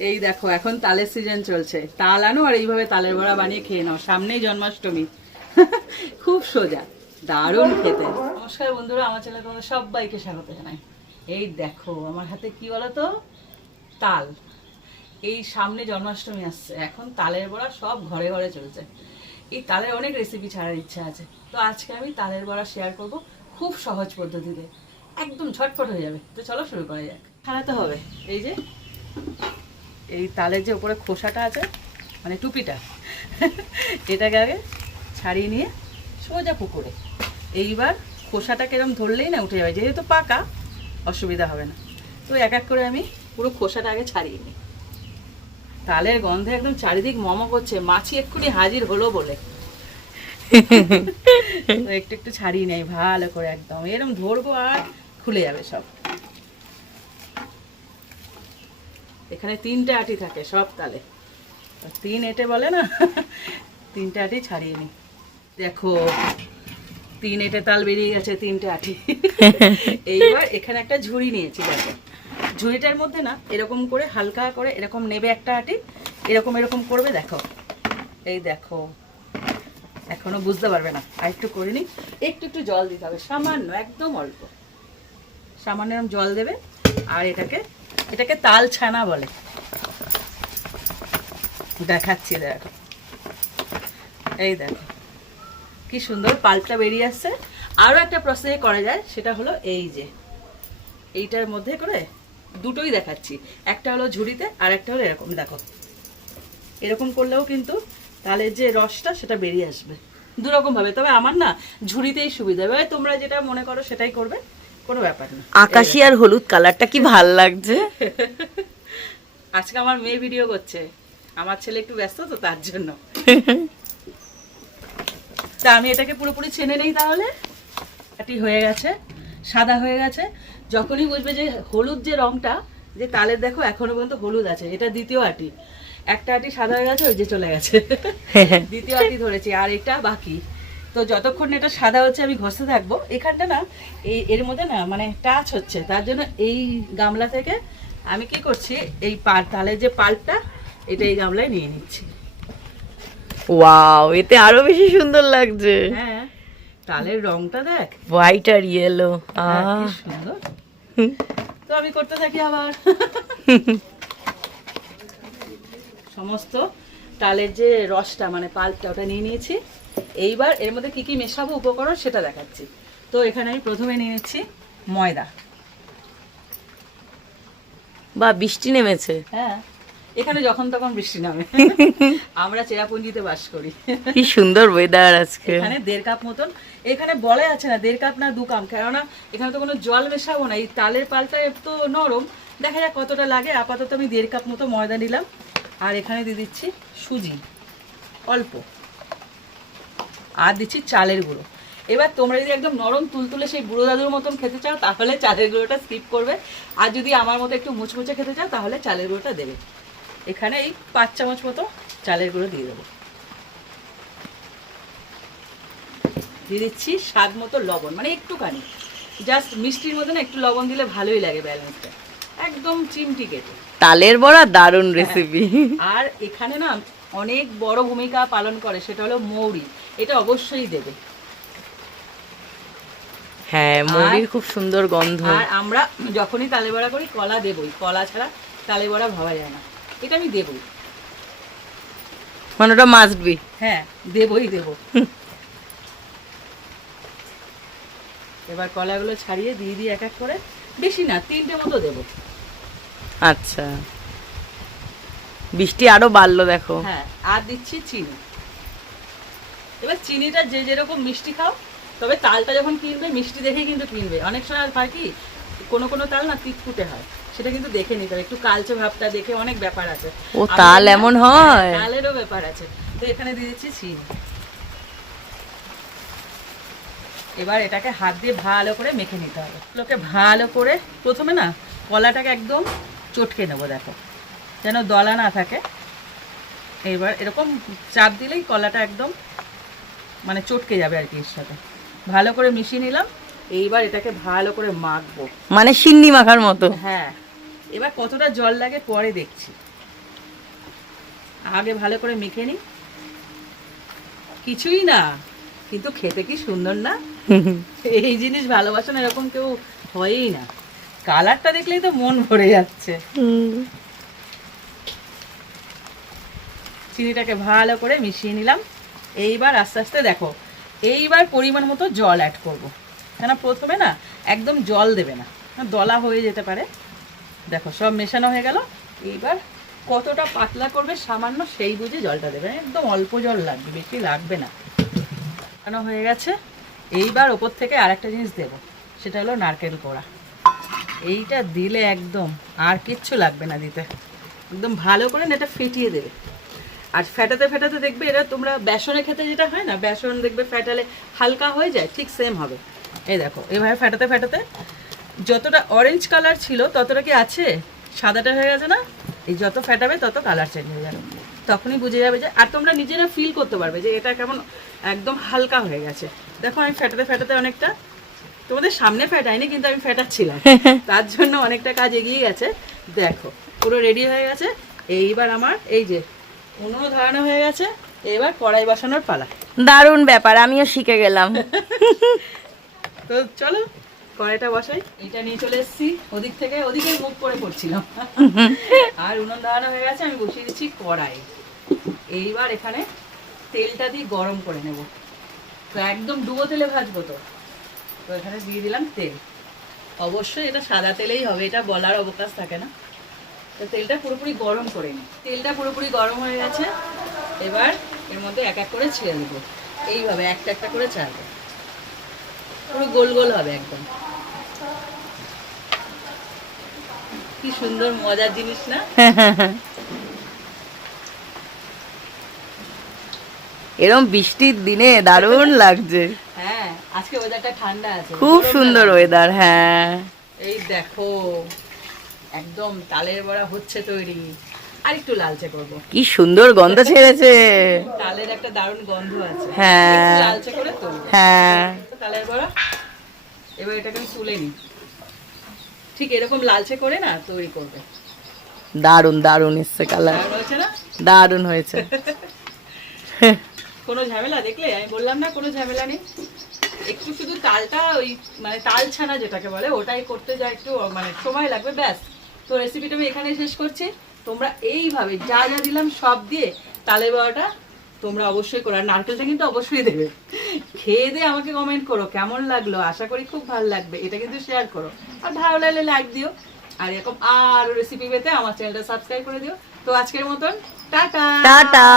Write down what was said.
এই দেখো, এখন তালের সিজন চলছে। তাল আনো আর এইভাবে তালের বড়া বানিয়ে খেয়ে নাও। সামনেই জন্মাষ্টমী। খুব সোজা। দারুণ খেতে। নমস্কার বন্ধুরা, আমার ছেলে তোমাদের সবাইকে স্বাগত জানাই। এই দেখো, আমার হাতে কি বলতো? তাল। এই সামনে জন্মাষ্টমী আসছে। এখন তালের বড়া সব ঘরে ঘরে চলছে। এই তালের অনেক রেসিপি ছাড়ার ইচ্ছা আছে। তো আজকে আমি তালের বড়া শেয়ার করব খুব সহজ পদ্ধতিতে। একদম ঝটপট হয়ে যাবে। তো চলো শুরু করা যাক। ছাড়াতে হবে। এই যে। এই তালের যে উপরে খোসাটা আছে মানে টুপিটা, এটাকে আগে ছাড়িয়ে নিয়ে সোজা পুকুরে। এইবার খোসাটাকে এরকম ধরলেই না উঠে যাবে, যেহেতু পাকা, অসুবিধা হবে না। তো এক এক করে আমি পুরো খোসাটা আগে ছাড়িয়ে নিই। তালের গন্ধে একদম চারিদিক মম করছে, মাছি এক্ষুনি হাজির হলো বলে। একটু একটু ছাড়িয়ে নেই, ভালো করে একদম এরকম ধরবো আর খুলে যাবে সব। এখানে তিনটে আটি থাকে সব তালে। তিন এটে বলে না? তিনটে আটি ছাড়িয়ে নি। দেখো, তিন এটে তাল বেরিয়ে গেছে, তিনটে আটি। এইবার এখানে একটা ঝুড়ি নিয়েছি, দেখো। ঝুড়িটার মধ্যে না, এরকম করে হালকা করে এরকম নেবে একটা আটি, এরকম এরকম করবে, দেখো। এই দেখো, এখনও বুঝতে পারবে না। আর একটু করে নি, একটু একটু জল দিতে হবে, সামান্য, একদম অল্প। সামান্য এরকম জল দেবে, আর এটাকে এটাকে তাল ছানা বলে। দেখাচ্ছি দেখো। এই দেখো। কি সুন্দর পাল্পটা বেরিয়ে আসছে। আরও একটা প্রসেসে করা যায়, সেটা হলো এই যে, এইটার মধ্যে করে দুটোই দেখাচ্ছি। একটা হলো ঝুড়িতে, আর একটা হলো এরকম, দেখো। এরকম করলেও কিন্তু তালের যে রসটা, সেটা বেরিয়ে আসবে। দুরকম ভাবে। তবে আমার না ঝুড়িতেই সুবিধা। এবার তোমরা যেটা মনে করো সেটাই করবে। কোনো ব্যাপার না। আকাশি আর হলুদ কালারটা কি ভালো লাগছে? আজকে আমার মেয়ে ভিডিও করছে। আমার ছেলে একটু ব্যস্ত তো তার জন্য। তা আমি এটাকে পুরোপুরি ছেনে নেই তাহলে। এটি হয়ে গেছে সাদা হয়ে গেছে। যখনই বুঝবে যে হলুদ যে রংটা যে তালের দেখো এখনও পর্যন্ত হলুদ আছে এটা দ্বিতীয় আটি। একটা আটি সাদা হয়ে গেছে ওই যে চলে গেছে। দ্বিতীয় আটি ধরেছি আর এটা বাকি। তো যতক্ষণ এটা সাদা হচ্ছে আমি ঘষতে থাকব। এখানটা না এই এর মধ্যে না মানে টাচ হচ্ছে। তার জন্য এই গামলা থেকে আমি কি করছি এই পাল তালের যে পাল্পটা এটা এই গামলায় নিয়ে নিচ্ছি। ওয়াও এতে আরও বেশি সুন্দর লাগছে। হ্যাঁ তালের রংটা দেখ। হোয়াইট আর ইয়েলো হ্যাঁ, সুন্দর। তো আমি করতে থাকি আবার। সমস্ত তালের যে রসটা মানে পাল্পটা ওটা নিয়ে নিয়েছি। এইবার এর মধ্যে কি কি মেশাবো উপকরণ সেটা দেখাচ্ছি। তো এখানে আমি প্রথমে নিয়ে নিচ্ছি ময়দা। বা বৃষ্টি নেমেছে। হ্যাঁ এখানে যখন তখন বৃষ্টি নামে। আমরা চেরাপুঞ্জিতে বাস করি। কি সুন্দর ওয়েদার আজকে। এখানে দেড় কাপ মতন এখানে বলে আছে না দেড় কাপ না দু কাপ কেননা এখানে তো কোনো জল মেশাবো না এই তালের পালটা তো নরম দেখা যাক কতটা লাগে। আপাতত আমি দেড় কাপ মতো ময়দা নিলাম। আর এখানে দিয়ে দিচ্ছি সুজি অল্প। আর দিচ্ছি চালের গুঁড়ো। এবার তোমরা যদি একদম নরম তুলতুলে সেই বুড়ো দাদুর মতন খেতে চাও, তাহলে চালের গুঁড়োটা স্কিপ করবে। আর যদি আমার মতো একটু মুচমুচে খেতে চাও, তাহলে চালের গুঁড়োটা দেবে। এখানে এই পাঁচ চামচ মতো চালের গুঁড়ো দিয়ে দেবো। দিয়ে দিচ্ছি স্বাদ মতো লবণ মানে একটুখানি। জাস্ট মিষ্টির মধ্যে না একটু লবণ দিলে ভালোই লাগে ব্যালেন্সটা। একদম চিমটি কেটে। তালের বড়া দারুণ রেসিপি আর এখানে না অনেক বড় ভূমিকা পালন করে সেটা হলো মৌরি। এটা অবশ্যই দেবে। হ্যাঁ মৌরির খুব সুন্দর গন্ধ। আর আমরা যখনই তালে বড়া করি কলা দেবই। কলা ছাড়া তালে বড়া ভাবা যায় না। এটা আমি দেবই। মানে ওটা মাস্ট বি হ্যাঁ দেবই দেব। এবার কলাগুলো ছাড়িয়ে দিয়ে দিয়ে এক এক করে। বেশি না তিনটে মতো দেবো। আচ্ছা। বৃষ্টি আরও বাড়লো দেখো। হ্যাঁ আর দিচ্ছি চিনি। এবার চিনিটা যে যেরকম মিষ্টি খাও তবে তালটা যখন কিনবে মিষ্টি দেখেই কিন্তু কিনবে। অনেক সময় হয় কি কোনো কোনো তাল না তিতকুটে হয় সেটা কিন্তু দেখে নিতে হবে। একটু কালচে ভাবটা দেখে অনেক ব্যাপার আছে। ও, তাল এমন হয়? হ্যাঁ, তালেরও ব্যাপার আছে। তো এখানে দিয়ে দিচ্ছি চিনি। এবার এটাকে হাত দিয়ে ভালো করে মেখে নিতে হবে। লোকে ভালো করে প্রথমে না কলাটাকে একদম চটকে নেব দেখো। যেন দলা না থাকে। এবার এরকম চাপ দিলেই কলাটা একদম মানে চটকে যাবে আর কি এর সাথে। ভালো করে মিশিয়ে নিলাম। এইবার এটাকে ভালো করে মাখবো। মানে সিন্নি মাখার মতো। হ্যাঁ। এবার কতটা জল লাগে পরে দেখছি। আগে ভালো করে মেখে নিই। কিছুই না কিন্তু খেতে কি সুন্দর না? এই জিনিস ভালোবাসা না এরকম কেউ হয়ই না। কালারটা দেখলেই তো মন ভরে যাচ্ছে। চিনিটাকে ভালো করে মিশিয়ে নিলাম। এইবার আস্তে আস্তে দেখো এইবার পরিমাণ মতো জল অ্যাড করব। কেন প্রথমে না একদম জল দেবে না দলা হয়ে যেতে পারে। দেখো সব মেশানো হয়ে গেল। এইবার কতটা পাতলা করবে সামান্য সেই বুঝে জলটা দেবে। একদম অল্প জল লাগবে বেশি লাগবে না। মেশানো হয়ে গেছে। এইবার ওপর থেকে আরেকটা জিনিস দেবো সেটা হলো নারকেল কোড়া। এইটা দিলে একদম আর কিচ্ছু লাগবে না দিতে। একদম ভালো করে না এটা ফেটিয়ে দেবে। আর ফেটাতে ফেটাতে দেখবে এটা তোমরা বেসনে খেতে যেটা হয় না, বেসন দেখবে ফেটালে হালকা হয়ে যায়, ঠিক সেম হবে। এই দেখো, এভাবে ফেটাতে ফেটাতে যতটা অরেঞ্জ কালার ছিল, ততটা কি আছে? সাদাটা হয়ে গেছে না? এই যত ফেটাবে তত কালার চেঞ্জ হয়ে যাবে। তখনই বুঝে যাবে যে, আর তোমরা নিজেরা ফিল করতে পারবে যে এটা কেমন একদম হালকা হয়ে গেছে। দেখো আমি ফেটাতে ফেটাতে অনেকটা তোমাদের সামনে ফেটাইনি কিন্তু আমি ফেটাচ্ছিলাম তার জন্য অনেকটা কাজ এগিয়ে গেছে। দেখো পুরো রেডি হয়ে গেছে। এইবার আমার এই যে উনুনও ধরানো হয়ে গেছে। এবার কড়াই বসানোর পালা। দারুণ ব্যাপার আমিও শিখে গেলাম। তো চলো কড়াইটা বসাই। এটা নিয়ে চলে এসেছি। ওদিক থেকে ওদিকে মুখ করে পড়ছিলাম আর উনুন ধরানো হয়ে গেছে আমি বসিয়ে দিচ্ছি কড়াই। এইবার এখানে তেলটা দিয়ে গরম করে নেব। তো একদম ডুবো তেলে ভাজবো তো। তো এখানে দিয়ে দিলাম তেল। অবশ্যই এটা সাদা তেলেই হবে এটা বলার অবকাশ থাকে না। তো তেলটা পুরোপুরি গরম করে নিই। তেলটা পুরোপুরি গরম হয়ে গেছে। এবার এর মধ্যে এক এক করে ছেড়ে দেবো। এইভাবে একটা একটা করে ছাড়বো। পুরো গোল গোল হবে একদম। কি সুন্দর মজার জিনিস না? এরকম বৃষ্টির দিনে দারুণ লাগছে। হ্যাঁ আজকে ওয়েদারটা ঠান্ডা আছে। খুব সুন্দর ওয়েদার হ্যাঁ। এই দেখো একদম তালের বড়া হচ্ছে তৈরি। আর একটু লালচে করব। কি সুন্দর গন্ধ ছেড়েছে। তালের একটা দারুণ গন্ধ আছে। হ্যাঁ। লালচে করে তুলবো। হ্যাঁ। তালের বড়া এবার এটাকে আমি তুলে নিই। ঠিক এরকম লালচে করে না তৈরি করবে। দারুণ দারুণ এসছে কালার দারুণ হয়েছে না? দারুণ হয়েছে। কোনো ঝামেলা দেখলে? আমি বললাম না কোনো ঝামেলা নেই। একটু শুধু তালটা ওই মানে তাল ছানা যেটাকে বলে, ওটাই করতে যা একটু মানে সময় লাগবে, ব্যাস। তো রেসিপিটা আমি এখানে শেষ করছি। তোমরা এইভাবে যা যা দিলাম সব দিয়ে তালে বড়াটা তোমরা অবশ্যই করো। আর নারকেলটা কিন্তু অবশ্যই দেবে। খেয়ে দিয়ে আমাকে কমেন্ট করো, কেমন লাগল? আশা করি খুব ভালো লাগবে। এটা কিন্তু শেয়ার করো। আর ভালো লাগলে লাইক দিও। আর এরকম আরও রেসিপি পেতে আমার চ্যানেলটা সাবস্ক্রাইব করে দিও। তো আজকের মতন, টাটা! টাটা!